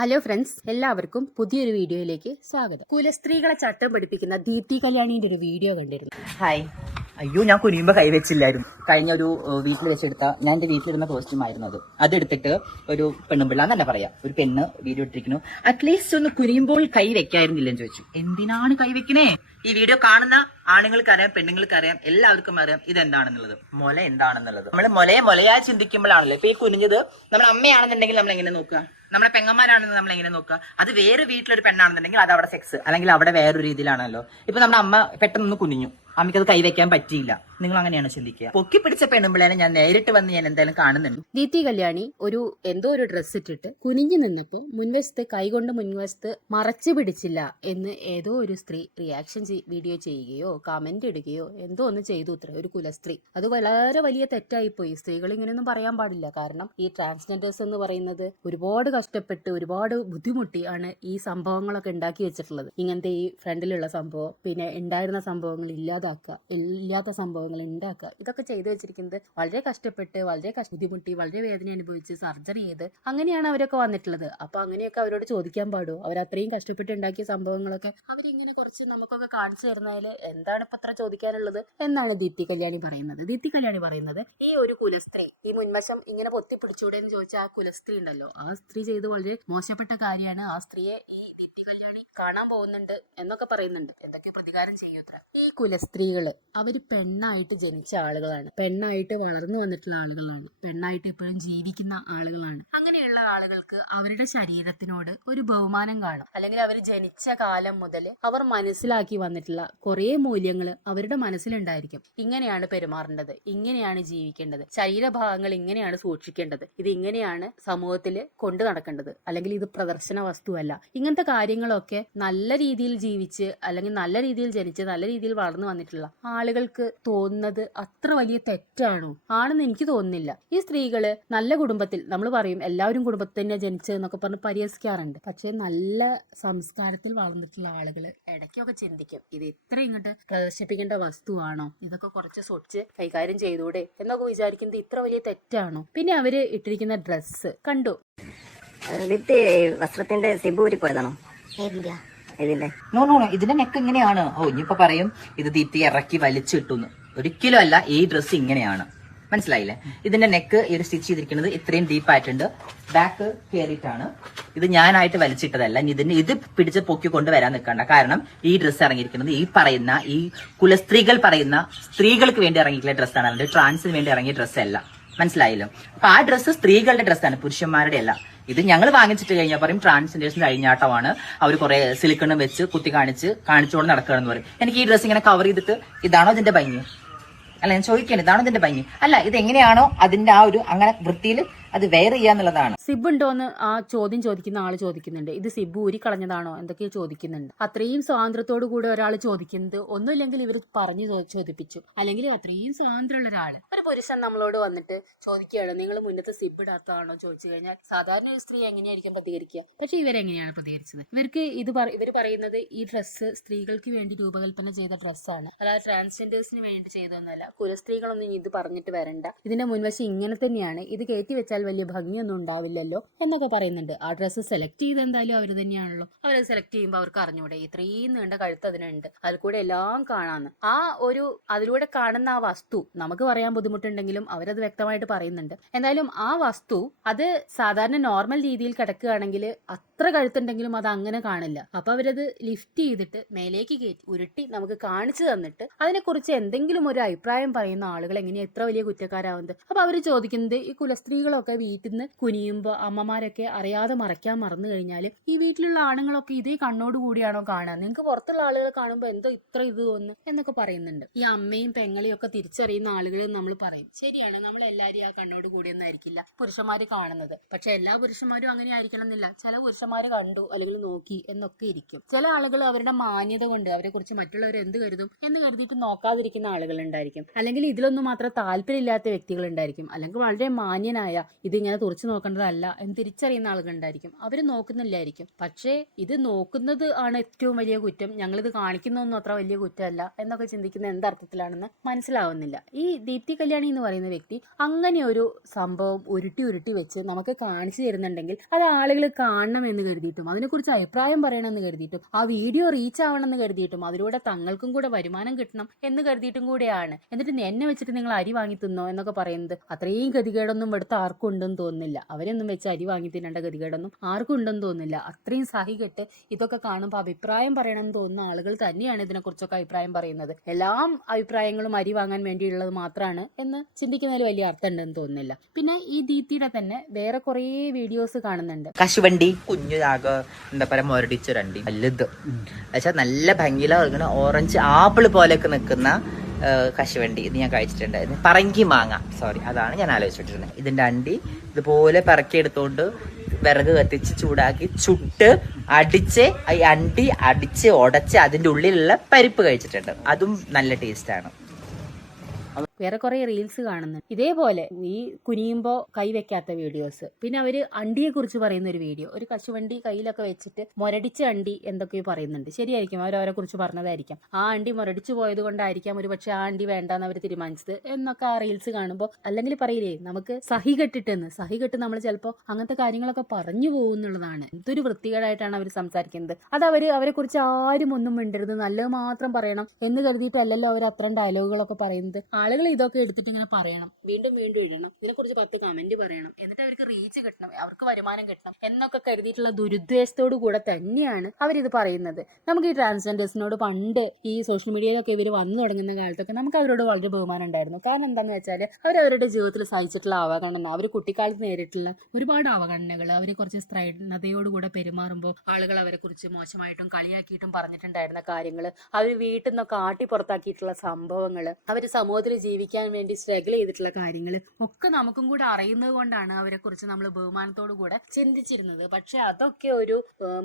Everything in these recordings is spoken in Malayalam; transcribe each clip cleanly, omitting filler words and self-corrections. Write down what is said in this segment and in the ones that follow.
ഹലോ ഫ്രണ്ട്സ്, എല്ലാവർക്കും പുതിയൊരു വീഡിയോയിലേക്ക് സ്വാഗതം. കുലസ്ത്രീകളെ ചട്ടം പഠിപ്പിക്കുന്ന ദീപ്തി കല്യാണിന്റെ ഒരു വീഡിയോ കണ്ടിരുന്നു. ഹായ്. അയ്യോ, ഞാൻ കുനിയുമ്പോ കൈവച്ചില്ലായിരുന്നു. കഴിഞ്ഞ ഒരു വീട്ടിൽ വെച്ചെടുത്ത ഞാൻ എന്റെ വീട്ടിലിരുന്ന കോസ്റ്റ്യൂം ആയിരുന്നു അതെടുത്തിട്ട് ഒരു പെണ്ണുമ്പിള്ള എന്നല്ല പറയാ, ഒരു പെണ്ണ് വീഡിയോ ഇട്ടിരിക്കുന്നു. അറ്റ്ലീസ്റ്റ് ഒന്ന് കുനിയുമ്പോൾ കൈ വെക്കായിരുന്നില്ലെന്ന് ചോദിച്ചു. എന്തിനാണ് കൈ വെക്കണേ? ഈ വീഡിയോ കാണുന്ന ആണുങ്ങൾക്കറിയാം, പെണ്ണുങ്ങൾക്കറിയാം, എല്ലാവർക്കും അറിയാം ഇതെന്താണെന്നുള്ളത്, മുല എന്താണെന്നുള്ളത്. നമ്മൾ മുലയായി ചിന്തിക്കുമ്പോഴാണല്ലോ ഇപ്പൊ ഈ കുനിഞ്ഞത്. നമ്മൾ അമ്മയാണെന്നുണ്ടെങ്കിൽ നമ്മൾ എങ്ങനെ നോക്കുക? നമ്മളെ പെങ്ങന്മാരാണെന്ന് നമ്മൾ എങ്ങനെ നോക്കുക? അത് വേറെ വീട്ടിലൊരു പെണ്ണാണെന്നുണ്ടെങ്കിൽ അത് അവിടെ സെക്സ്, അല്ലെങ്കിൽ അവിടെ വേറൊരു രീതിയിലാണല്ലോ. ഇപ്പൊ നമ്മുടെ അമ്മ പെട്ടെന്ന് കുനിഞ്ഞു, അമ്മയ്ക്ക് അത് കൈവയ്ക്കാൻ പറ്റിയില്ല. നിങ്ങൾ അങ്ങനെയാണ് ചിന്തിക്കുക? പൊക്കി പിടിച്ച പെണ്ണുമ്പിളേനെ ഞാൻ നേരിട്ട് വന്ന് ഞാൻ എന്തായാലും കാണുന്നുണ്ട്. ദീപ്തി കല്യാണി എന്തോ ഒരു ഡ്രസ്സ് ഇട്ടിട്ട് കുനിഞ്ഞു നിന്നപ്പോ മുൻവശത്ത് കൈകൊണ്ട് മുൻവശത്ത് മറച്ചു പിടിച്ചില്ല എന്ന് ഏതോ ഒരു സ്ത്രീ റിയാക്ഷൻ വീഡിയോ ചെയ്യുകയോ കമന്റ് ഇടുകയോ എന്തോ ഒന്ന് ചെയ്തു ഇത്ര ഒരു കുലസ്ത്രീ. അത് വളരെ വലിയ തെറ്റായിപ്പോയി. സ്ത്രീകൾ ഇങ്ങനെയൊന്നും പറയാൻ പാടില്ല. കാരണം ഈ ട്രാൻസ്ജെൻഡേഴ്സ് എന്ന് പറയുന്നത് ഒരുപാട് കഷ്ടപ്പെട്ട് ഒരുപാട് ബുദ്ധിമുട്ടി ആണ് ഈ സംഭവങ്ങളൊക്കെ ഉണ്ടാക്കി വെച്ചിട്ടുള്ളത്. ഇങ്ങനത്തെ ഈ ഫ്രണ്ടിലുള്ള സംഭവം, പിന്നെ ഉണ്ടായിരുന്ന സംഭവങ്ങൾ ഇല്ലാത്ത സംഭവങ്ങൾ ഉണ്ടാക്കുക, ഇതൊക്കെ ചെയ്തു വെച്ചിരിക്കുന്നത് വളരെ കഷ്ടപ്പെട്ട്, വളരെ ബുദ്ധിമുട്ടി, വളരെ വേദന അനുഭവിച്ച് സർജറി ചെയ്ത് അങ്ങനെയാണ് അവരൊക്കെ വന്നിട്ടുള്ളത്. അപ്പൊ അങ്ങനെയൊക്കെ അവരോട് ചോദിക്കാൻ പാടുമോ? അവരത്രയും കഷ്ടപ്പെട്ട് ഉണ്ടാക്കിയ സംഭവങ്ങളൊക്കെ അവരിങ്ങനെ കുറച്ച് നമുക്കൊക്കെ കാണിച്ചു തരുന്നതിൽ എന്താണ് ഇപ്പൊ അത്ര ചോദിക്കാനുള്ളത് എന്നാണ് ദീപ്തി കല്യാണി പറയുന്നത്. ദീപ്തി കല്യാണി പറയുന്നത് ഈ ഒരു കുലസ്ത്രീ ഈ മുൻവശം ഇങ്ങനെ പൊത്തി പിടിച്ചൂടെ എന്ന് ചോദിച്ചാൽ ആ കുലസ്ത്രീ ഉണ്ടല്ലോ, ആ സ്ത്രീ ചെയ്ത് വളരെ മോശപ്പെട്ട കാര്യമാണ്. ആ സ്ത്രീയെ ഈ ദീപ്തി കല്യാണി കാണാൻ പോകുന്നുണ്ട് എന്നൊക്കെ പറയുന്നുണ്ട്. എന്തൊക്കെ പ്രതികാരം ചെയ്യൂത്ര. ഈ കുലസ്ത്രീകള് അവര് പെണ്ണായിട്ട് ജനിച്ച ആളുകളാണ്, പെണ്ണായിട്ട് വളർന്നു വന്നിട്ടുള്ള ആളുകളാണ്, പെണ്ണായിട്ട് എപ്പോഴും ജീവിക്കുന്ന ആളുകളാണ്. അങ്ങനെയുള്ള ആളുകൾക്ക് അവരുടെ ശരീരത്തിനോട് ഒരു ബഹുമാനം കാണും. അല്ലെങ്കിൽ അവർ ജനിച്ച കാലം മുതൽ അവർ മനസ്സിലാക്കി വന്നിട്ടുള്ള കുറെ മൂല്യങ്ങൾ അവരുടെ മനസ്സിലുണ്ടായിരിക്കും. ഇങ്ങനെയാണ് പെരുമാറേണ്ടത്, ഇങ്ങനെയാണ് ജീവിക്കേണ്ടത്, ശരീരഭാഗങ്ങൾ ഇങ്ങനെയാണ് സൂക്ഷിക്കേണ്ടത്, ഇത് ഇങ്ങനെയാണ് സമൂഹത്തിൽ കൊണ്ടു നടക്കേണ്ടത്, അല്ലെങ്കിൽ ഇത് പ്രദർശന വസ്തുവല്ല. ഇങ്ങനത്തെ കാര്യങ്ങളൊക്കെ നല്ല രീതിയിൽ ജീവിച്ച് അല്ലെങ്കിൽ നല്ല രീതിയിൽ ജനിച്ച് നല്ല രീതിയിൽ വളർന്നു വന്നിട്ടുള്ള ആളുകൾക്ക് തോന്നുന്നത് അത്ര വലിയ തെറ്റാണോ? ആണെന്ന് എനിക്ക് തോന്നുന്നില്ല. ഈ സ്ത്രീകള് നല്ല കുടുംബത്തിൽ, നമ്മൾ പറയും എല്ലാവരും കുടുംബത്തിൽ തന്നെ ജനിച്ചതെന്നൊക്കെ പറഞ്ഞ് പരിഹസിക്കാറുണ്ട്. പക്ഷെ നല്ല സംസ്കാരത്തിൽ വളർന്നിട്ടുള്ള ആളുകള് ഇടയ്ക്കൊക്കെ ചിന്തിക്കും, ഇത് ഇത്ര ഇങ്ങോട്ട് പ്രദർശിപ്പിക്കേണ്ട വസ്തുവാണോ? ഇതൊക്കെ കുറച്ച് സൂക്ഷിച്ച് കൈകാര്യം ചെയ്തൂടെ എന്നൊക്കെ വിചാരിക്കുന്നത് ഇത്ര വലിയ തെറ്റാണോ? പിന്നെ അവര് ഇട്ടിരിക്കുന്ന ഡ്രസ്സ് കണ്ടു. വസ്ത്രത്തിന്റെ സിബൂരി പോയതാണോ? നോ, ഇതിന്റെ നെക്ക് ഇങ്ങനെയാണ്. ഇനിയിപ്പോ പറയും ഇത് ദീപ്തി ഇറക്കി വലിച്ചിട്ടുന്ന്. ഒരിക്കലും അല്ല, ഈ ഡ്രസ്സ് ഇങ്ങനെയാണ്. മനസ്സിലായില്ലേ? ഇതിന്റെ നെക്ക് ഒരു സ്റ്റിച്ച് ചെയ്തിരിക്കുന്നത് ഇത്രയും ഡീപ്പായിട്ടുണ്ട്, ബാക്ക് കയറിയിട്ടാണ്. ഇത് ഞാനായിട്ട് വലിച്ചിട്ടതല്ല. ഇത് പിടിച്ച് പൊക്കി കൊണ്ടുവരാൻ നിൽക്കണ്ട. കാരണം ഈ ഡ്രസ്സ് ഇറങ്ങിയിരിക്കുന്നത് ഈ പറയുന്ന ഈ കുലസ്ത്രീകൾ പറയുന്ന സ്ത്രീകൾക്ക് വേണ്ടി ഇറങ്ങിയിട്ടുള്ള ഡ്രസ്സാണ്, അല്ലാണ്ട് ട്രാൻസിന് വേണ്ടി ഇറങ്ങിയ ഡ്രസ്സല്ല. മനസ്സിലായില്ലോ? അപ്പൊ ആ ഡ്രസ്സ് സ്ത്രീകളുടെ ഡ്രസ്സാണ്, പുരുഷന്മാരുടെ അല്ല. ഇത് ഞങ്ങൾ വാങ്ങിച്ചിട്ട് കഴിഞ്ഞാൽ പറയും ട്രാൻസ്ജെൻഡേഴ്സിന്റെ അഴിഞ്ഞാട്ടമാണ്, അവർ കുറെ സിലിക്കണും വെച്ച് കുത്തി കാണിച്ചുകൊണ്ട് നടക്കുകയെന്ന് പറയും. എനിക്ക് ഈ ഡ്രസ്സ് ഇങ്ങനെ കവർ ചെയ്തിട്ട് ഇതാണോ ഇതിന്റെ ഭംഗി? അല്ല, ഞാൻ ചോദിക്കുകയാണ്, ഇതാണോ ഇതിന്റെ ഭംഗി? അല്ല, ഇത് എങ്ങനെയാണോ അതിന്റെ ആ ഒരു അങ്ങനെ വൃത്തിയിൽ അത് വെയർ ചെയ്യാന്നുള്ളതാണ്. സിബ് ഉണ്ടോന്ന് ആ ചോദ്യം ചോദിക്കുന്ന ആള് ചോദിക്കുന്നുണ്ട്. ഇത് സിബ് ഊരി കളഞ്ഞതാണോ എന്തൊക്കെയോ ചോദിക്കുന്നുണ്ട്. അത്രയും സ്വാതന്ത്ര്യത്തോടു കൂടി ഒരാൾ ചോദിക്കുന്നത് ഒന്നുമില്ലെങ്കിൽ ഇവർ പറഞ്ഞു ചോദിപ്പിച്ചു, അല്ലെങ്കിൽ അത്രയും സ്വാതന്ത്ര്യമുള്ള ഒരാള്, ഒരു പുരുഷൻ നമ്മളോട് വന്നിട്ട് ചോദിക്കുകയാണ് നിങ്ങൾ മുന്നത്തെ സിബ് ഇടാത്തതാണോ ചോദിച്ചു കഴിഞ്ഞാൽ സാധാരണ ഒരു സ്ത്രീ എങ്ങനെയായിരിക്കും പ്രതികരിക്കുക? പക്ഷെ ഇവരെങ്ങനെയാണ് പ്രതികരിച്ചത്? ഇവർ പറയുന്നത് ഈ ഡ്രസ്സ് സ്ത്രീകൾക്ക് വേണ്ടി രൂപകൽപ്പന ചെയ്ത ഡ്രസ്സാണ്, അല്ലാതെ ട്രാൻസ്ജെൻഡേഴ്സിന് വേണ്ടി ചെയ്തതൊന്നുമല്ല. കുലസ്ത്രീകളൊന്നും ഇത് പറഞ്ഞിട്ട് വരണ്ട, ഇതിന്റെ മുൻവശം ഇങ്ങനെ തന്നെയാണ്, ഇത് കയറ്റി വെച്ചാൽ വലിയ ഭംഗിയൊന്നും ഉണ്ടാവില്ലല്ലോ എന്നൊക്കെ പറയുന്നുണ്ട്. ആ ഡ്രസ്സ് സെലക്ട് ചെയ്ത് എന്തായാലും അവർ തന്നെയാണല്ലോ. അവരത് സെലക്ട് ചെയ്യുമ്പോൾ അവർക്ക് അറിഞ്ഞൂടെ ഇത്രയും നീണ്ട കഴുത്ത് അതിനുണ്ട്, അതിൽ കൂടെ എല്ലാം കാണാന്ന്. അതിലൂടെ കാണുന്ന ആ വസ്തു നമുക്ക് പറയാൻ ബുദ്ധിമുട്ടുണ്ടെങ്കിലും അവരത് വ്യക്തമായിട്ട് പറയുന്നുണ്ട്. എന്തായാലും ആ വസ്തു അത് സാധാരണ നോർമൽ രീതിയിൽ കിടക്കുകയാണെങ്കിൽ അത്ര കഴുത്തുണ്ടെങ്കിലും അത് അങ്ങനെ കാണില്ല. അപ്പൊ അവരത് ലിഫ്റ്റ് ചെയ്തിട്ട് മേലേക്ക് കയറ്റി ഉരുട്ടി നമുക്ക് കാണിച്ചു തന്നിട്ട് അതിനെക്കുറിച്ച് എന്തെങ്കിലും ഒരു അഭിപ്രായം പറയുന്ന ആളുകൾ എങ്ങനെയാ ഇത്ര വലിയ കുറ്റക്കാരാവുന്നത്? അപ്പൊ അവര് ചോദിക്കുന്നത് ഈ കുലസ്ത്രീകളൊക്കെ വീട്ടിൽ നിന്ന് കുനിയുമ്പോ അമ്മമാരൊക്കെ അറിയാതെ മറയ്ക്കാൻ മറന്നു കഴിഞ്ഞാൽ ഈ വീട്ടിലുള്ള ആണുങ്ങളൊക്കെ ഇതേ കണ്ണോട് കൂടിയാണോ കാണാൻ? നിങ്ങൾക്ക് പുറത്തുള്ള ആളുകളെ കാണുമ്പോൾ എന്തോ ഇത്ര ഇത് തോന്നുന്നു എന്നൊക്കെ പറയുന്നുണ്ട്. ഈ അമ്മയും പെങ്ങളെയും ഒക്കെ തിരിച്ചറിയുന്ന ആളുകൾ നമ്മൾ പറയും, ശരിയാണ്, നമ്മൾ എല്ലാവരും ആ കണ്ണോട് കൂടിയൊന്നും ആയിരിക്കില്ല പുരുഷന്മാര് കാണുന്നത്. പക്ഷെ എല്ലാ പുരുഷന്മാരും അങ്ങനെ ആയിരിക്കണം എന്നില്ല. ചില പുരുഷന്മാര് കണ്ടു അല്ലെങ്കിൽ നോക്കി എന്നൊക്കെ ഇരിക്കും. ചില ആളുകൾ അവരുടെ മാന്യത കൊണ്ട് അവരെ കുറിച്ച് മറ്റുള്ളവർ എന്ത് കരുതും എന്ന് കരുതിയിട്ട് നോക്കാതിരിക്കുന്ന ആളുകൾ ഉണ്ടായിരിക്കും. അല്ലെങ്കിൽ ഇതിലൊന്നും മാത്രം താല്പര്യമില്ലാത്ത വ്യക്തികൾ ഉണ്ടായിരിക്കും. അല്ലെങ്കിൽ വളരെ മാന്യനായ ഇതിങ്ങനെ തുറച്ചു നോക്കേണ്ടതല്ല എന്ന് തിരിച്ചറിയുന്ന ആളുകളുണ്ടായിരിക്കും. അവർ നോക്കുന്നില്ലായിരിക്കും. പക്ഷേ ഇത് നോക്കുന്നത് ആണ് ഏറ്റവും വലിയ കുറ്റം, ഞങ്ങളിത് കാണിക്കുന്നതൊന്നും അത്ര വലിയ കുറ്റമല്ല എന്നൊക്കെ ചിന്തിക്കുന്ന എന്തർത്ഥത്തിലാണെന്ന് മനസ്സിലാവുന്നില്ല. ഈ ദീപ്തി കല്യാണി എന്ന് പറയുന്ന വ്യക്തി അങ്ങനെ ഒരു സംഭവം ഉരുട്ടി വെച്ച് നമുക്ക് കാണിച്ചു തരുന്നുണ്ടെങ്കിൽ അത് ആളുകൾ കാണണം എന്ന് കരുതിയിട്ടും അതിനെക്കുറിച്ച് അഭിപ്രായം പറയണമെന്ന് കരുതിയിട്ടും ആ വീഡിയോ റീച്ച് ആവണമെന്ന് കരുതിയിട്ടും അതിലൂടെ തങ്ങൾക്കും കൂടെ വരുമാനം കിട്ടണം എന്ന് കരുതിയിട്ടും കൂടെയാണ്. എന്നിട്ട് എന്നെ വെച്ചിട്ട് നിങ്ങൾ അരി വാങ്ങി തിന്നോ എന്നൊക്കെ പറയുന്നത് അത്രയും ഗതികേടൊന്നും ഇവിടുത്തെ ആർക്കും ഉണ്ടെന്ന് തോന്നുന്നില്ല. അവരൊന്നും വെച്ച് അരി വാങ്ങി തിന്നേണ്ട ഗതികേടൊന്നും ആർക്കും ഉണ്ടെന്ന് തോന്നുന്നില്ല. അത്രയും സഹികെട്ട് ഇതൊക്കെ കാണുമ്പോൾ അഭിപ്രായം പറയണമെന്ന് തോന്നുന്ന ആളുകൾ തന്നെയാണ് ഇതിനെക്കുറിച്ചൊക്കെ അഭിപ്രായം പറയുന്നത്. എല്ലാ അഭിപ്രായങ്ങളും അരി വാങ്ങാൻ വേണ്ടിയുള്ളത് മാത്രമാണ് എന്ന് ചിന്തിക്കുന്നതിൽ വലിയ അർത്ഥം ഉണ്ടെന്ന് തോന്നുന്നില്ല. പിന്നെ ഈ ദീപ്തിയുടെ തന്നെ വേറെ കുറേ വീഡിയോസ് കാണുന്നുണ്ട്. കശുവണ്ടി കുഞ്ഞുതാകെ എന്താ പറയാ മുരടിച്ചൊരണ്ടി വലുത് വെച്ചാൽ നല്ല ഭംഗിയില ഇങ്ങനെ ഓറഞ്ച് ആപ്പിള് പോലെയൊക്കെ നിൽക്കുന്ന കശുവണ്ടി ഇത് ഞാൻ കഴിച്ചിട്ടുണ്ടായിരുന്നു. പറങ്കി മാങ്ങ അതാണ് ഞാൻ ആലോചിച്ചിട്ടിരുന്നത്. ഇതിന്റെ അണ്ടി ഇതുപോലെ പറക്കിയെടുത്തോണ്ട് വിറക് കത്തിച്ച് ചൂടാക്കി ചുട്ട് അടിച്ച് ഈ അണ്ടി അടിച്ച് ഉടച്ച് അതിന്റെ ഉള്ളിലുള്ള പരിപ്പ് കഴിച്ചിട്ടുണ്ട്. അതും നല്ല ടേസ്റ്റാണ്. വേറെ കുറെ റീൽസ് കാണുന്നുണ്ട് ഇതേപോലെ ഈ കുനിയുമ്പോൾ കൈവെക്കാത്ത വീഡിയോസ്. പിന്നെ അവര് അണ്ടിയെ കുറിച്ച് പറയുന്ന ഒരു വീഡിയോ, ഒരു കശുവണ്ടി കയ്യിലൊക്കെ വെച്ചിട്ട് മുരടിച്ച അണ്ടി എന്തൊക്കെയോ പറയുന്നുണ്ട്. ശരിയായിരിക്കും, അവരവരെ കുറിച്ച് പറഞ്ഞതായിരിക്കാം. ആ അണ്ടി മുരടിച്ചു പോയത് കൊണ്ടായിരിക്കാം ഒരു പക്ഷെ ആ അണ്ടി വേണ്ടാന്ന് അവർ തീരുമാനിച്ചത് എന്നൊക്കെ ആ റീൽസ് കാണുമ്പോൾ. അല്ലെങ്കിൽ പറയില്ലേ നമുക്ക് സഹികെട്ട് നമ്മൾ ചിലപ്പോൾ അങ്ങനത്തെ കാര്യങ്ങളൊക്കെ പറഞ്ഞു പോകുന്നുള്ളതാണ്. എന്തൊരു വൃത്തികേടായിട്ടാണ് അവർ സംസാരിക്കുന്നത്. അത് അവരെ കുറിച്ച് ആരും ഒന്നും മിണ്ടരുത്, നല്ലത് മാത്രം പറയണം എന്ന് കരുതിയിട്ടല്ലല്ലോ അവർ അത്തരം ഡയലോഗുകളൊക്കെ പറയുന്നത്. ആളുകൾ ഇതൊക്കെ എടുത്തിട്ട് ഇങ്ങനെ പറയണം, വീണ്ടും ഇടണം, ഇതിനെക്കുറിച്ച് 10 കമന്റ് പറയണം, എന്നിട്ട് അവർക്ക് റീച്ച് കിട്ടണം, അവർക്ക് വരുമാനം കിട്ടണം എന്നൊക്കെ കരുതിയിട്ടുള്ള ദുരുദ്ദേശത്തോടു കൂടെ തന്നെയാണ് അവരിത് പറയുന്നത്. നമുക്ക് ഈ ട്രാൻസ്ജെൻഡേഴ്സിനോട് പണ്ട് ഈ സോഷ്യൽ മീഡിയയിലൊക്കെ ഇവർ വന്നു തുടങ്ങുന്ന കാലത്തൊക്കെ നമുക്ക് അവരോട് വളരെ ബഹുമാനം ഉണ്ടായിരുന്നു. കാരണം എന്താണെന്ന് വെച്ചാൽ അവരവരുടെ ജീവിതത്തിൽ സഹിച്ചിട്ടുള്ള അവഗണന, അവർ കുട്ടിക്കാലത്ത് നേരിട്ടുള്ള ഒരുപാട് അവഗണനകൾ, അവരെ കുറച്ച് സ്ത്രൈണതയോടുകൂടെ പെരുമാറുമ്പോൾ ആളുകൾ അവരെ കുറിച്ച് മോശമായിട്ടും കളിയാക്കിയിട്ടും പറഞ്ഞിട്ടുണ്ടായിരുന്ന കാര്യങ്ങൾ, അവർ വീട്ടിൽ നിന്നൊക്കെ ആട്ടി പുറത്താക്കിയിട്ടുള്ള സംഭവങ്ങൾ, അവർ സമൂഹത്തിൽ ജീവിക്കാൻ വേണ്ടി സ്ട്രഗിൾ ചെയ്തിട്ടുള്ള കാര്യങ്ങൾ ഒക്കെ നമുക്കും കൂടെ അറിയുന്നത് കൊണ്ടാണ് അവരെ കുറിച്ച് നമ്മൾ ബഹുമാനത്തോടു കൂടെ ചിന്തിച്ചിരുന്നത്. പക്ഷെ അതൊക്കെ ഒരു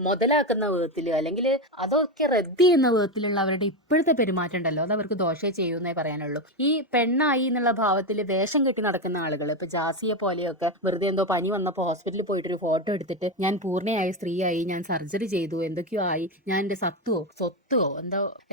മുതലാക്കുന്ന വിധത്തിൽ അല്ലെങ്കിൽ അതൊക്കെ റദ്ദ് ചെയ്യുന്ന വിധത്തിലുള്ള അവരുടെ ഇപ്പോഴത്തെ പെരുമാറ്റം ഉണ്ടല്ലോ, അത് അവർക്ക് ദോഷേ ചെയ്യുന്നേ പറയാനുള്ളൂ. ഈ പെണ്ണായി എന്നുള്ള ഭാവത്തിൽ വേഷം കെട്ടി നടക്കുന്ന ആളുകൾ, ഇപ്പൊ ജാസിയെ പോലെയൊക്കെ വെറുതെ എന്തോ പനി വന്നപ്പോൾ ഹോസ്പിറ്റലിൽ പോയിട്ടൊരു ഫോട്ടോ എടുത്തിട്ട് ഞാൻ പൂർണ്ണയായ സ്ത്രീയായി, ഞാൻ സർജറി ചെയ്തു, എന്തൊക്കെയോ ആയി, ഞാൻ എന്റെ സ്വത്തുവോ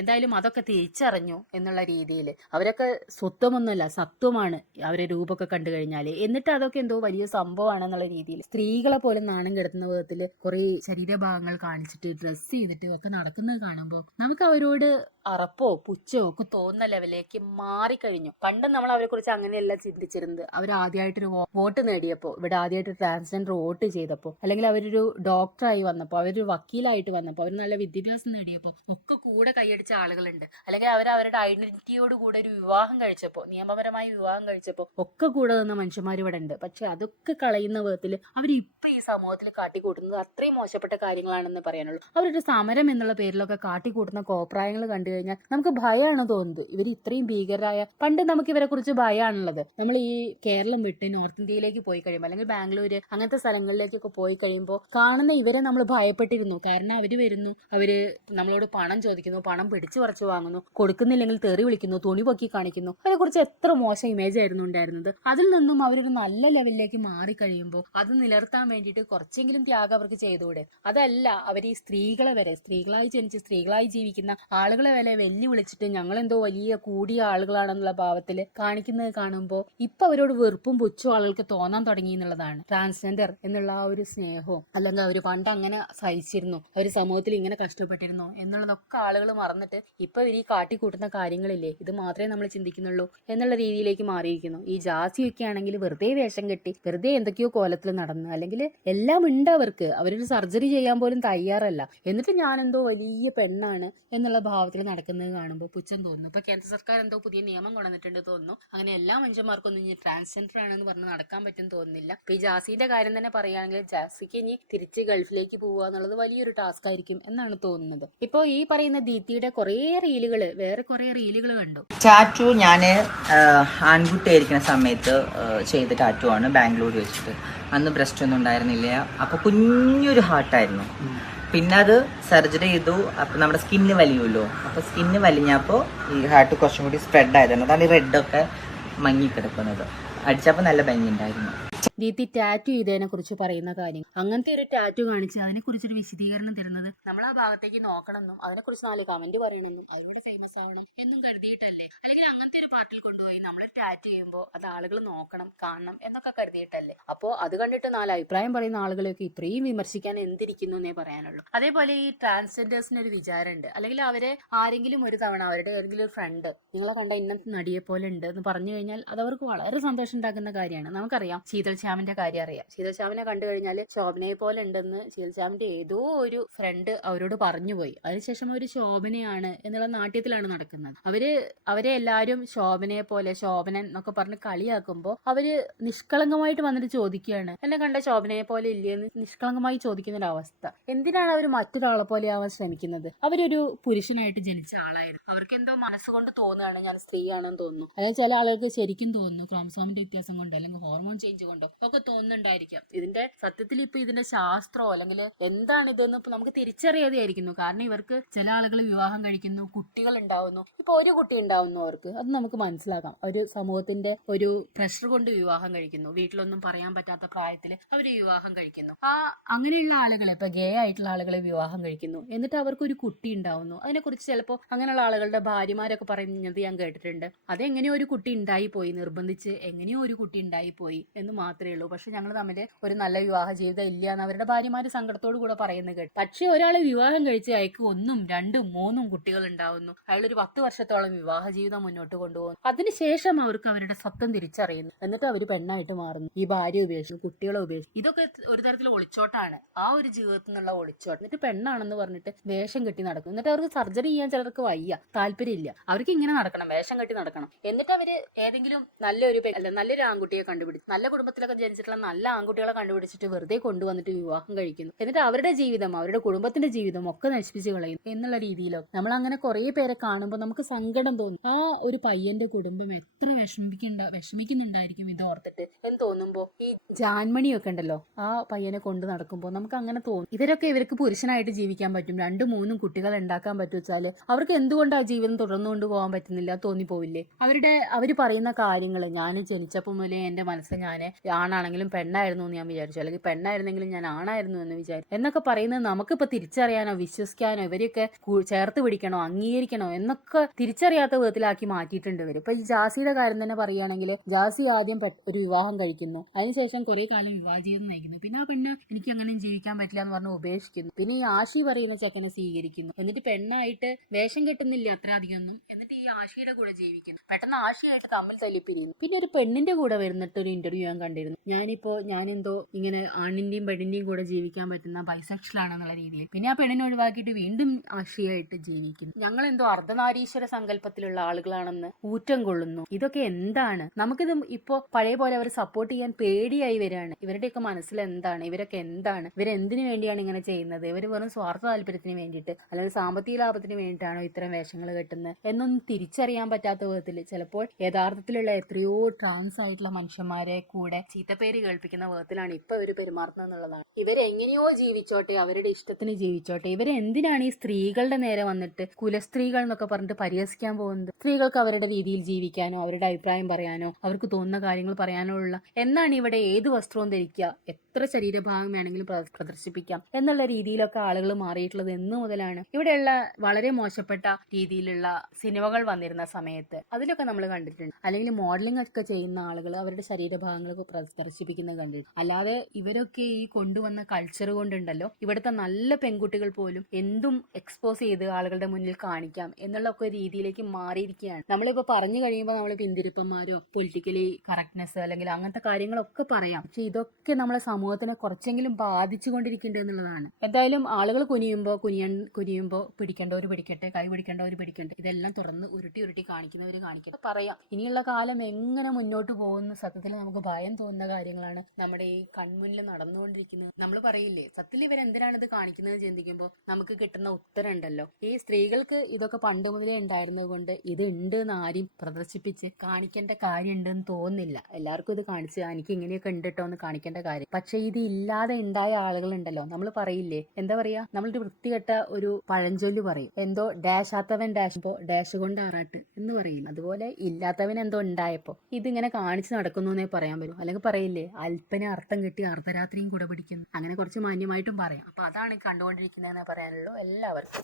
എന്തായാലും അതൊക്കെ തിരിച്ചറിഞ്ഞു എന്നുള്ള രീതിയിൽ അവരൊക്കെ സ്വത്വമൊന്നുമല്ല സത്വമാണ് അവരെ രൂപമൊക്കെ കണ്ടു കഴിഞ്ഞാല്. എന്നിട്ട് അതൊക്കെ എന്തോ വലിയ സംഭവമാണെന്നുള്ള രീതിയിൽ സ്ത്രീകളെ പോലും നാണം കെടുത്തുന്ന വിധത്തിൽ കുറെ ശരീരഭാഗങ്ങൾ കാണിച്ചിട്ട് ഡ്രസ് ചെയ്തിട്ട് ഒക്കെ നടക്കുന്നത് കാണുമ്പോൾ നമുക്ക് അവരോട് അറപ്പോ പുച്ഛോ ഒക്കെ തോന്നുന്ന ലെവലിലേക്ക് മാറിക്കഴിഞ്ഞു. പണ്ട് നമ്മൾ അവരെ കുറിച്ച് അങ്ങനെയല്ല ചിന്തിച്ചിരുന്നത്. അവർ ആദ്യമായിട്ടൊരു വോട്ട് നേടിയപ്പോൾ, ഇവിടെ ആദ്യമായിട്ട് ട്രാൻസ്ജെൻഡർ വോട്ട് ചെയ്തപ്പോൾ, അല്ലെങ്കിൽ അവരൊരു ഡോക്ടറായി വന്നപ്പോൾ, അവരൊരു വക്കീലായിട്ട് വന്നപ്പോൾ, അവർ നല്ല വിദ്യാഭ്യാസം നേടിയപ്പോൾ ഒക്കെ കൂടെ കൈയടിച്ച ആളുകളുണ്ട്. അല്ലെങ്കിൽ അവരുടെ ഐഡന്റിറ്റിയോട് കൂടെ ഒരു വിവാഹം കഴിച്ചപ്പോൾ, നിയമപരമായി വിവാഹം കഴിച്ചപ്പോൾ ഒക്കെ കൂടെ നിന്ന മനുഷ്യന്മാർ ഇവിടെ ഉണ്ട്. പക്ഷെ അതൊക്കെ കളയുന്ന വിധത്തിൽ അവർ ഇപ്പൊ ഈ സമൂഹത്തിൽ കാട്ടിക്കൂട്ടുന്നത് അത്രയും മോശപ്പെട്ട കാര്യങ്ങളാണെന്ന് പറയാനുള്ളൂ. അവരൊരു സമരം എന്നുള്ള പേരിലൊക്കെ കാട്ടിക്കൂട്ടുന്ന കോപ്രായങ്ങൾ കണ്ടു കഴിഞ്ഞാൽ നമുക്ക് ഭയമാണ് തോന്നുന്നത്. ഇവർ ഇത്രയും ഭീകരരായ, പണ്ട് നമുക്ക് ഇവരെ കുറിച്ച് ഭയമാണുള്ളത്. നമ്മൾ ഈ കേരളം വിട്ട് നോർത്ത് ഇന്ത്യയിലേക്ക് പോയി കഴിയുമ്പോൾ അല്ലെങ്കിൽ ബാംഗ്ലൂര് അങ്ങനത്തെ സ്ഥലങ്ങളിലേക്കൊക്കെ പോയി കഴിയുമ്പോൾ കാണുന്ന ഇവരെ നമ്മൾ ഭയപ്പെട്ടിരുന്നു. കാരണം അവര് വരുന്നു, അവര് നമ്മളോട് പണം ചോദിക്കുന്നു, പണം പിടിച്ചു പറിച്ചു വാങ്ങുന്നു, കൊടുക്കുന്നില്ലെങ്കിൽ തെറി വിളിക്കുന്നു, തുണി പൊക്കി കാണിക്കുന്നു. അവരെ കുറിച്ച് എത്ര മോശം ഇമേജ് ആയിരുന്നു ഉണ്ടായിരുന്നത്. അതിൽ നിന്നും അവരൊരു നല്ല ലെവലിലേക്ക് മാറിക്കഴിയുമ്പോൾ അത് നിലനിർത്താൻ വേണ്ടിയിട്ട് കുറച്ചെങ്കിലും ത്യാഗം അവർക്ക് ചെയ്തുകൂടെ? അതല്ല, അവർ ഈ സ്ത്രീകളെ വരെ, സ്ത്രീകളായി ജനിച്ച് സ്ത്രീകളായി ജീവിക്കുന്ന ആളുകളെ വരെ വെല്ലുവിളിച്ചിട്ട് ഞങ്ങളെന്തോ വലിയ കൂടിയ ആളുകളാണെന്നുള്ള ഭാവത്തിൽ കാണിക്കുന്നത് കാണുമ്പോൾ ഇപ്പൊ അവരോട് വെറുപ്പും പുച്ഛും ആളുകൾക്ക് തോന്നാൻ തുടങ്ങി എന്നുള്ളതാണ്. ട്രാൻസ്ജെൻഡർ എന്നുള്ള ആ ഒരു സ്നേഹവും അല്ലെങ്കിൽ അവർ പണ്ട് അങ്ങനെ സഹിച്ചിരുന്നു, അവർ സമൂഹത്തിൽ ഇങ്ങനെ കഷ്ടപ്പെട്ടിരുന്നു എന്നുള്ളതൊക്കെ ആളുകൾ മറന്നിട്ട് ഇപ്പൊ ഇവർ ഈ കാട്ടിക്കൂട്ടുന്ന കാര്യങ്ങളില്ലേ, ഇത് മാത്രമേ നമ്മൾ ചിന്തിക്കുന്നുള്ളൂ എന്നുള്ള രീതിയിലേക്ക് മാറിയിരിക്കുന്നു. ഈ ജാസിയൊക്കെ ആണെങ്കിൽ വെറുതെ വേഷം കെട്ടി വെറുതെ എന്തൊക്കെയോ കോലത്തിൽ നടന്ന്, അല്ലെങ്കിൽ എല്ലാം ഉണ്ട് അവർക്ക്, അവരൊരു സർജറി ചെയ്യാൻ പോലും തയ്യാറല്ല, എന്നിട്ട് ഞാനെന്തോ വലിയ പെണ്ണാണ് എന്നുള്ള ഭാവത്തിൽ നടക്കുന്നത് കാണുമ്പോൾ പുച്ഛം തോന്നുന്നു. ഇപ്പൊ കേന്ദ്ര സർക്കാർ എന്തോ പുതിയ നിയമം കൊണ്ടുവന്നിട്ടുണ്ട് തോന്നുന്നു. അങ്ങനെ എല്ലാ മനുഷ്യന്മാർക്കൊന്നും ഇനി ട്രാൻസ്ജെൻഡർ ആണെന്ന് പറഞ്ഞ് നടക്കാൻ പറ്റും തോന്നുന്നില്ല. ഇപ്പൊ ഈ ജാസിന്റെ കാര്യം തന്നെ പറയുകയാണെങ്കിൽ ജാസിക്ക് ഇനി തിരിച്ച് ഗൾഫിലേക്ക് പോവുക എന്നുള്ളത് വലിയൊരു ടാസ്ക് ആയിരിക്കും എന്നാണ് തോന്നുന്നത്. ഇപ്പൊ ഈ പറയുന്ന ദീപ്തിയുടെ വേറെ കുറെ റീലുകൾ കണ്ടു. ടാറ്റു ഞാന് ആൺകുട്ടിയായിരിക്കുന്ന സമയത്ത് ചെയ്ത ടാറ്റു ആണ്, ബാംഗ്ലൂർ വെച്ചിട്ട്. അന്ന് ബ്രസ്റ്റ് ഒന്നും ഉണ്ടായിരുന്നില്ല, അപ്പൊ കുഞ്ഞൊരു ഹാർട്ടായിരുന്നു. പിന്നെ അത് സർജറി ചെയ്തു. അപ്പൊ നമ്മുടെ സ്കിന്ന് വലിയുമല്ലോ, അപ്പൊ സ്കിന്ന് വലിഞ്ഞപ്പോ ഈ ഹാർട്ട് കുറച്ചും കൂടി സ്പ്രെഡ് ആയതാണ്. അതാണ് ഈ റെഡൊക്കെ മങ്ങിക്കിടക്കുന്നത്. അടിച്ചപ്പോ നല്ല ഭംഗി ഉണ്ടായിരുന്നു. ദീപ്തി ടാറ്റു ചെയ്തതിനെ കുറിച്ച് പറയുന്ന കാര്യം, അങ്ങനത്തെ ഒരു ടാറ്റു കാണിച്ച് അതിനെക്കുറിച്ചൊരു വിശദീകരണം തരുന്നത് നമ്മൾ ആ ഭാഗത്തേക്ക് നോക്കണമെന്നും അതിനെക്കുറിച്ച് 4 കമന്റ് പറയണമെന്നും അതിലൂടെ ഫേമസ് ആവണം എന്നും കരുതിയിട്ടല്ലേ? അല്ലെങ്കിൽ അങ്ങനത്തെ ഒരു പാർട്ടിൽ കൊണ്ടുപോയി നമ്മൾ ടാറ്റു ചെയ്യുമ്പോൾ അത് ആളുകൾ നോക്കണം, കാണണം എന്നൊക്കെ കരുതിയിട്ടല്ലേ? അപ്പോൾ അത് കണ്ടിട്ട് 4 അഭിപ്രായം പറയുന്ന ആളുകളെയൊക്കെ ഇത്രയും വിമർശിക്കാൻ എന്തിരിക്കുന്നു എന്നേ പറയാനുള്ളൂ. അതേപോലെ ഈ ട്രാൻസ്ജെൻഡേഴ്സിന് ഒരു വിചാരമുണ്ട്, അല്ലെങ്കിൽ അവരെ ആരെങ്കിലും ഒരു തവണ അവരുടെ ഏതെങ്കിലും ഒരു ഫ്രണ്ട് നിങ്ങളെ കണ്ട ഇന്നത്തെ നടിയെ പോലെ ഉണ്ട് എന്ന് പറഞ്ഞു കഴിഞ്ഞാൽ അത് അവർക്ക് വളരെ സന്തോഷം ഉണ്ടാക്കുന്ന കാര്യമാണ്. നമുക്കറിയാം ശീതൾ ശ്യാമിന്റെ കാര്യം അറിയാം. ശീതൾ ശ്യാമിനെ കണ്ടു കഴിഞ്ഞാൽ ശോഭനയെ പോലെ ഉണ്ടെന്ന് ശീതൾ ശ്യാമിന്റെ ഏതോ ഒരു ഫ്രണ്ട് അവരോട് പറഞ്ഞുപോയി. അതിനുശേഷം അവർ ശോഭനയാണ് എന്നുള്ള നാട്യത്തിലാണ് നടക്കുന്നത്. അവരെ എല്ലാവരും ശോഭനയെ പോലെ ശോഭനൻ എന്നൊക്കെ പറഞ്ഞ് കളിയാക്കുമ്പോൾ അവര് നിഷ്കളങ്കമായിട്ട് വന്നിട്ട് ചോദിക്കുകയാണ്, എന്നെ കണ്ട ശോഭനയെ പോലെ ഇല്ലേന്ന് നിഷ്കളങ്കമായി ചോദിക്കുന്ന ഒരു അവസ്ഥ. എന്തിനാണ് അവർ മറ്റൊരാളെ പോലെ ആവാൻ ശ്രമിക്കുന്നത്? അവരൊരു പുരുഷനായിട്ട് ജനിച്ച ആളായിരുന്നു. അവർക്ക് എന്തോ മനസ്സുകൊണ്ട് തോന്നുകയാണ് ഞാൻ സ്ത്രീയാണെന്ന് തോന്നുന്നു. അതായത് ചില ആളുകൾക്ക് ശരിക്കും തോന്നുന്നു ക്രോമസോമിന്റെ വ്യത്യാസം കൊണ്ടോ അല്ലെങ്കിൽ ഹോർമോൺ ചേഞ്ച് കൊണ്ടോ ഒക്കെ തോന്നുന്നുണ്ടായിരിക്കാം. ഇതിന്റെ സത്യത്തിൽ ഇപ്പൊ ഇതിന്റെ ശാസ്ത്രമോ അല്ലെങ്കിൽ എന്താണ് ഇതെന്ന് ഇപ്പൊ നമുക്ക് തിരിച്ചറിയാതെ ആയിരിക്കുന്നു. കാരണം ഇവർക്ക് ചില ആളുകൾ വിവാഹം കഴിക്കുന്നു, കുട്ടികൾ ഉണ്ടാവുന്നു. ഇപ്പൊ ഒരു കുട്ടി ഉണ്ടാവുന്നു അവർക്ക്, അത് നമുക്ക് മനസ്സിലാക്കാം. ഒരു സമൂഹത്തിന്റെ ഒരു പ്രഷർ കൊണ്ട് വിവാഹം കഴിക്കുന്നു, വീട്ടിലൊന്നും പറയാൻ പറ്റാത്ത പ്രായത്തിൽ അവർ വിവാഹം കഴിക്കുന്നു. അങ്ങനെയുള്ള ആളുകളെ ഇപ്പൊ ഗേ ആയിട്ടുള്ള ആളുകളെ വിവാഹം കഴിക്കുന്നു, എന്നിട്ട് അവർക്ക് ഒരു കുട്ടി ഉണ്ടാവുന്നു. അതിനെക്കുറിച്ച് ചിലപ്പോൾ അങ്ങനെയുള്ള ആളുകളുടെ ഭാര്യമാരൊക്കെ പറയുന്നത് ഞാൻ കേട്ടിട്ടുണ്ട്. അതെങ്ങനെയോ ഒരു കുട്ടി ഉണ്ടായി പോയി, നിർബന്ധിച്ച് എങ്ങനെയോ ഒരു കുട്ടി ഉണ്ടായി പോയി എന്ന് മാത്രമേ ഉള്ളൂ. പക്ഷെ ഞങ്ങൾ തമ്മിൽ ഒരു നല്ല വിവാഹ ജീവിതം ഇല്ല എന്ന് അവരുടെ ഭാര്യമാര് സങ്കടത്തോടു കൂടെ പറയുന്നത് കേട്ടു. പക്ഷെ ഒരാളെ വിവാഹം കഴിച്ച് അയക്ക് 1, 2, 3 കുട്ടികൾ ഉണ്ടാവുന്നു. അയാളൊരു 10 വർഷത്തോളം വിവാഹ ജീവിതം മുന്നോട്ട് കൊണ്ടുപോകുന്നു. അതിനുശേഷം അവർക്ക് അവരുടെ സത്വം തിരിച്ചറിയുന്നു. എന്നിട്ട് അവർ പെണ്ണായിട്ട് മാറുന്നു. ഈ ഭാര്യ ഉപേക്ഷിച്ചു, കുട്ടികളെ ഉപേക്ഷിച്ചു. ഇതൊക്കെ ഒരു തരത്തിൽ ഒളിച്ചോട്ടാണ്, ആ ഒരു ജീവിതത്തിൽ നിന്നുള്ള ഒളിച്ചോട്ട്. എന്നിട്ട് പെണ്ണാണെന്ന് പറഞ്ഞിട്ട് വേഷം കെട്ടി നടക്കും. എന്നിട്ട് അവർക്ക് സർജറി ചെയ്യാൻ ചിലർക്ക് വയ്യ, താല്പര്യമില്ല, അവർക്ക് ഇങ്ങനെ നടക്കണം, വേഷം കെട്ടി നടക്കണം. എന്നിട്ട് അവര് ഏതെങ്കിലും നല്ലൊരു ആൺകുട്ടിയെ കണ്ടുപിടിച്ച്, നല്ല കുടുംബത്തിലൊക്കെ ജനിച്ചിട്ടുള്ള നല്ല ആൺകുട്ടികളെ കണ്ടുപിടിച്ചിട്ട് വെറുതെ കൊണ്ടുവന്നിട്ട് വിവാഹം കഴിക്കുന്നു. എന്നിട്ട് അവരുടെ ജീവിതം, അവരുടെ കുടുംബത്തിന്റെ ജീവിതം ഒക്കെ നശിപ്പിച്ച് കളയും എന്നുള്ള രീതിയിലോ നമ്മൾ അങ്ങനെ കുറെ പേരെ കാണുമ്പോൾ നമുക്ക് സങ്കടം തോന്നും. ആ ഒരു പയ്യന്റെ കുടുംബം എത്ര വിഷമിക്കുന്നുണ്ടായിരിക്കും ഇത് ഓർത്തിട്ട് എന്ന് തോന്നുമ്പോ ഈ ജാൻമണിയൊക്കെ ഉണ്ടല്ലോ, ആ പയ്യനെ കൊണ്ട് നടക്കുമ്പോൾ നമുക്ക് അങ്ങനെ തോന്നും. ഇവർക്ക് പുരുഷനായിട്ട് ജീവിക്കാൻ പറ്റും, 2, 3 കുട്ടികൾ ഉണ്ടാക്കാൻ പറ്റും വെച്ചാല് അവർക്ക് എന്തുകൊണ്ട് ആ ജീവിതം തുടർന്നു കൊണ്ടുപോകാൻ പറ്റുന്നില്ല തോന്നിപ്പോവില്ലേ? അവര് പറയുന്ന കാര്യങ്ങൾ, ഞാൻ ജനിച്ചപ്പോൾ മുതലേ എന്റെ മനസ്സിൽ ഞാൻ ആണാണെങ്കിലും പെണ്ണായിരുന്നു എന്ന് ഞാൻ വിചാരിച്ചു, അല്ലെങ്കിൽ പെണ്ണായിരുന്നെങ്കിലും ഞാൻ ആണായിരുന്നു എന്ന് വിചാരിച്ചു എന്നൊക്കെ പറയുന്നത് നമുക്കിപ്പോ തിരിച്ചറിയാനോ വിശ്വസിക്കാനോ ഇവരെയൊക്കെ ചേർത്ത് പിടിക്കണോ അംഗീകരിക്കണോ എന്നൊക്കെ തിരിച്ചറിയാത്ത വിധത്തിലാക്കി മാറ്റിയിട്ടുണ്ട് ഇവര്. ഇപ്പൊ ഈ ജാസിയുടെ കാര്യം തന്നെ പറയുകയാണെങ്കിൽ, ജാസി ആദ്യം ഒരു വിവാഹം കഴിക്കുന്നു, അതിനുശേഷം കുറെ കാലം വിവാഹ ജീവിതം നയിക്കുന്നു. പിന്നെ ആ പെണ്ണ് എനിക്ക് അങ്ങനെ ജീവിക്കാൻ പറ്റില്ല എന്ന് പറഞ്ഞ് ഉപേക്ഷിക്കുന്നു. പിന്നെ ഈ ആഷി പറയുന്ന ചെക്കനെ സ്വീകരിക്കുന്നു. എന്നിട്ട് പെണ്ണായിട്ട് വേഷം കെട്ടുന്നില്ല അത്ര അധികമൊന്നും, എന്നിട്ട് ഈ ആഷിയുടെ കൂടെ ജീവിക്കുന്നു. പെട്ടെന്ന് ആഷിയായിട്ട് തമ്മിൽ തല്ലിപ്പിരിയുന്നു. പിന്നെ ഒരു പെണ്ണിന്റെ കൂടെ വരുന്നിട്ട് ഒരു ഇന്റർവ്യൂ ഞാൻ കണ്ടിരുന്നു. ഞാനെന്തോ ഇങ്ങനെ ആണിന്റെയും പെണ്ണിന്റെയും കൂടെ ജീവിക്കാൻ പറ്റുന്ന ബൈസെക്ഷൽ ആണെന്നുള്ള രീതിയിൽ. പിന്നെ ആ പെണ്ണിനെ ഒഴിവാക്കിയിട്ട് വീണ്ടും ആഷിയായിട്ട് ജീവിക്കുന്നു. ഞങ്ങളെന്തോ അർദ്ധനാരീശ്വര സങ്കല്പത്തിലുള്ള ആളുകളാണെന്ന് ഊറ്റം കൊള്ളുന്നു. ഇതൊക്കെ എന്താണ്? നമുക്കിത് ഇപ്പോ പഴയ പോലെ അവർ സപ്പോർട്ട് ചെയ്യാൻ പേടിയായി വരികയാണ്. ഇവരുടെയൊക്കെ മനസ്സിൽ എന്താണ്? ഇവരൊക്കെ എന്താണ്? ഇവരെന്തിനു വേണ്ടിയാണ് ഇങ്ങനെ ചെയ്യുന്നത്? ഇവർ വെറും സ്വാർത്ഥ താല്പര്യത്തിന് വേണ്ടിയിട്ട് അല്ലെങ്കിൽ സാമ്പത്തിക ലാഭത്തിന് വേണ്ടിയിട്ടാണോ ഇത്തരം വേഷങ്ങൾ കെട്ടുന്നത് എന്നൊന്നും തിരിച്ചറിയാൻ പറ്റാത്ത വിധത്തിൽ ചിലപ്പോൾ യഥാർത്ഥത്തിലുള്ള എത്രയോ ട്രാൻസ് ആയിട്ടുള്ള മനുഷ്യന്മാരെ കൂടെ ചീത്തപ്പേര് കേൾപ്പിക്കുന്ന വിധത്തിലാണ് ഇപ്പൊ ഇവർ പെരുമാറുന്നത് എന്നുള്ളതാണ്. ഇവരെങ്ങനെയോ ജീവിച്ചോട്ടെ, അവരുടെ ഇഷ്ടത്തിന് ജീവിച്ചോട്ടെ. ഇവരെന്തിനാണ് ഈ സ്ത്രീകളുടെ നേരെ വന്നിട്ട് കുലസ്ത്രീകൾ എന്നൊക്കെ പറഞ്ഞിട്ട് പരിഹസിക്കാൻ പോകുന്നത്? സ്ത്രീകൾക്ക് അവരുടെ രീതിയിൽ ജീവിക്കാനോ അവരുടെ അഭിപ്രായം പറയാനോ അവർക്ക് തോന്നുന്ന കാര്യങ്ങൾ പറയാനോ ഉള്ള എന്നാണ് ഇവിടെ ഏത് വസ്ത്രവും ധരിക്കുക, എത്ര ശരീരഭാഗം വേണമെങ്കിലും പ്രദർശിപ്പിക്കാം എന്നുള്ള രീതിയിലൊക്കെ ആളുകൾ മാറിയിട്ടുള്ളത് എന്നു മുതലാണ്? ഇവിടെയുള്ള വളരെ മോശപ്പെട്ട രീതിയിലുള്ള സിനിമകൾ വന്നിരുന്ന സമയത്ത് അതിലൊക്കെ നമ്മൾ കണ്ടിട്ടുണ്ട്. അല്ലെങ്കിൽ മോഡലിംഗ് ഒക്കെ ചെയ്യുന്ന ആളുകൾ അവരുടെ ശരീരഭാഗങ്ങളൊക്കെ പ്രദർശിപ്പിക്കുന്നത് കണ്ടിട്ടുണ്ട്. അല്ലാതെ ഇവരൊക്കെ ഈ കൊണ്ടുവന്ന കൾച്ചർ കൊണ്ടുണ്ടല്ലോ, ഇവിടുത്തെ നല്ല പെൺകുട്ടികൾ പോലും എന്തും എക്സ്പോസ് ചെയ്ത് ആളുകളുടെ മുന്നിൽ കാണിക്കാം എന്നുള്ള ഒക്കെ രീതിയിലേക്ക് മാറിയിരിക്കുകയാണ്. നമ്മളിപ്പോ പറഞ്ഞു കഴിയുമ്പോൾ നമ്മൾ പിന്തിരിപ്പന്മാരോ പൊളിറ്റിക്കലി കറക്റ്റ്നെസ് അല്ലെങ്കിൽ അങ്ങനത്തെ കാര്യങ്ങളൊക്കെ പറയാം. പക്ഷെ ഇതൊക്കെ നമ്മളെ സമൂഹത്തിനെ കുറച്ചെങ്കിലും ബാധിച്ചുകൊണ്ടിരിക്കുന്നുണ്ട് എന്നുള്ളതാണ്. എന്തായാലും ആളുകൾ കുനിയുമ്പോൾ പിടിക്കേണ്ടവർ പിടിക്കട്ടെ, കൈ പിടിക്കേണ്ടവർ പിടിക്കട്ടെ. ഇതെല്ലാം തുറന്ന് ഉരുട്ടി കാണിക്കുന്നവർ കാണിക്കട്ടെ. പറയാം ഇനിയുള്ള കാലം എങ്ങനെ മുന്നോട്ട് പോകുന്ന സത്യത്തിൽ നമുക്ക് ഭയം തോന്നുന്ന കാര്യങ്ങളാണ് നമ്മുടെ ഈ കൺമുന്നിൽ നടന്നുകൊണ്ടിരിക്കുന്നത്. നമ്മൾ പറയില്ലേ സത്യത്തിൽ ഇവരെന്തിനാണ് ഇത് കാണിക്കുന്നത് ചിന്തിക്കുമ്പോൾ നമുക്ക് കിട്ടുന്ന ഉത്തരം ഉണ്ടല്ലോ, ഈ സ്ത്രീകൾക്ക് ഇതൊക്കെ പണ്ട് മുതലേ ഉണ്ടായിരുന്നത് കൊണ്ട് ഇത് ഉണ്ട് ഇതൊന്നും ആരും പ്രദർശിപ്പിച്ച് കാണിക്കേണ്ട കാര്യം ഉണ്ടെന്ന് തോന്നുന്നില്ല. എല്ലാവർക്കും ഇത് കാണിച്ച് എനിക്ക് ഇങ്ങനെയൊക്കെ ഉണ്ട് കേട്ടോ എന്ന് കാണിക്കേണ്ട കാര്യം. പക്ഷെ ഇത് ഇല്ലാതെ ഉണ്ടായ ആളുകളുണ്ടല്ലോ, നമ്മൾ പറയില്ലേ, എന്താ പറയാ, നമ്മളൊരു വൃത്തികെട്ട ഒരു പഴഞ്ചൊല്ല് പറയും, എന്തോ ഡാഷ് ആത്തവൻ ഡാഷ് ഡാഷ് കൊണ്ട് ആറാട്ട് എന്ന് പറയില്ല. അതുപോലെ ഇല്ലാത്തവൻ എന്തോ ഉണ്ടായപ്പോ ഇതിങ്ങനെ കാണിച്ച് നടക്കുന്നു എന്നേ പറയാൻ പറ്റൂ. അല്ലെങ്കിൽ പറയില്ലേ, അല്പന അർത്ഥം കിട്ടി അർദ്ധരാത്രിയും കൂടെ പിടിക്കുന്നു. അങ്ങനെ കുറച്ച് മാന്യമായിട്ടും പറയാം. അപ്പൊ അതാണ് കണ്ടുകൊണ്ടിരിക്കുന്നതെന്ന് പറയാനുള്ളൂ എല്ലാവർക്കും.